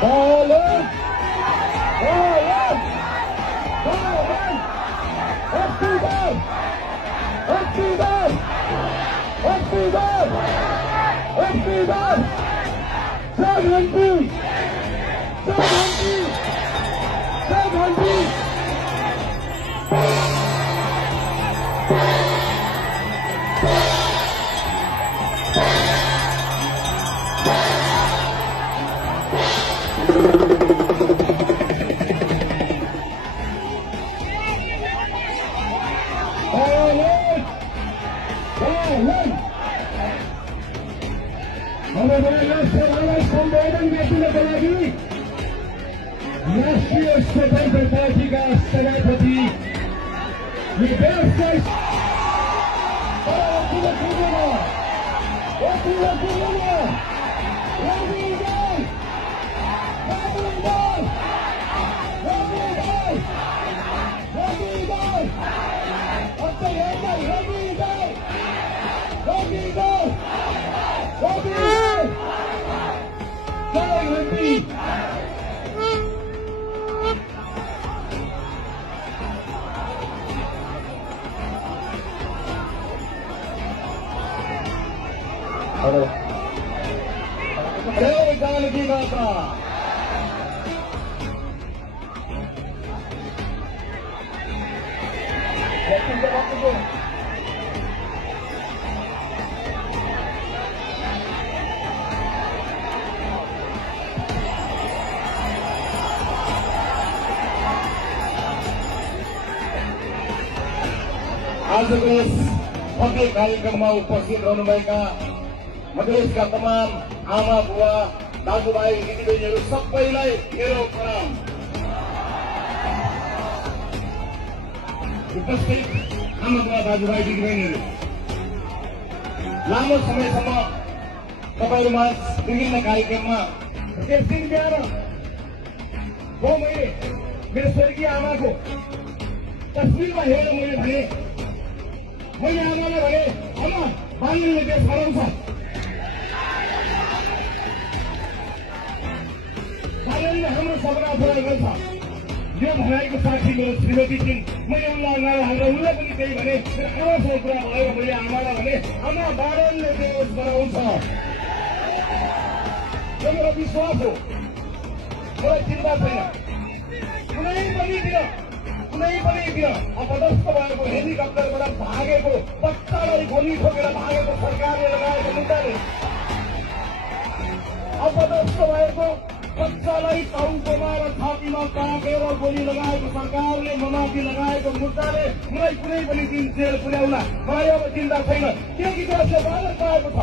Violence! Violence! Violence! Accident! Accident! Accident! Accident! Seventy! 70! संबोधन गर्नको लागि राष्ट्रिय स्वतन्त्र पार्टीका सभापति जय जानकी माता। आजको यस भव्य कार्यक्रममा उपस्थित रहनुभएका मधेसका तमाम आमा बुवा दाजुभाइ दिदीबहिनीहरू सबैलाई मेरो प्रणाम। उपस्थित आमा बुवा दाजुभाइ दिदीबहिनीहरू, लामो समयसम्म तपाईहरुमा विभिन्न कार्यक्रममा त्यस दिन बिहान मैले मेरो स्वर्गीय आमाको तस्बिरमा हेरेर मैले आमालाई भने आमा बाल्यले देश हराउँछ, बाल्यले हाम्रो सपना पुरा गर्छ, यो भनाइको साक्षी मेरो श्रीमती थिइन्। मैले उनलाई अगाडि हालेर उनलाई पनि त्यही भने आमासँग कुरा भयो। मैले आमालाई भने आमा बाल्यले देश बनाउँछ, यो मेरो विश्वास हो। मलाई चिन्ता छैन, कुनै पनि दिन अपदस्थ भएको हेलिकप्टरबाट भागेको बच्चालाई गोली ठोकेर भागेको सरकारले लगाएको मुद्दाले, अपदस्थ भएको बच्चालाई टाउकोमा र छातीमा काटेर गोली लगाएको सरकारले ममाथि लगाएको मुद्दाले मलाई कुनै पनि दिन जेल पुर्याउला मलाई अब चिन्ता छैन, किनकि देशले बालक पाएको छ।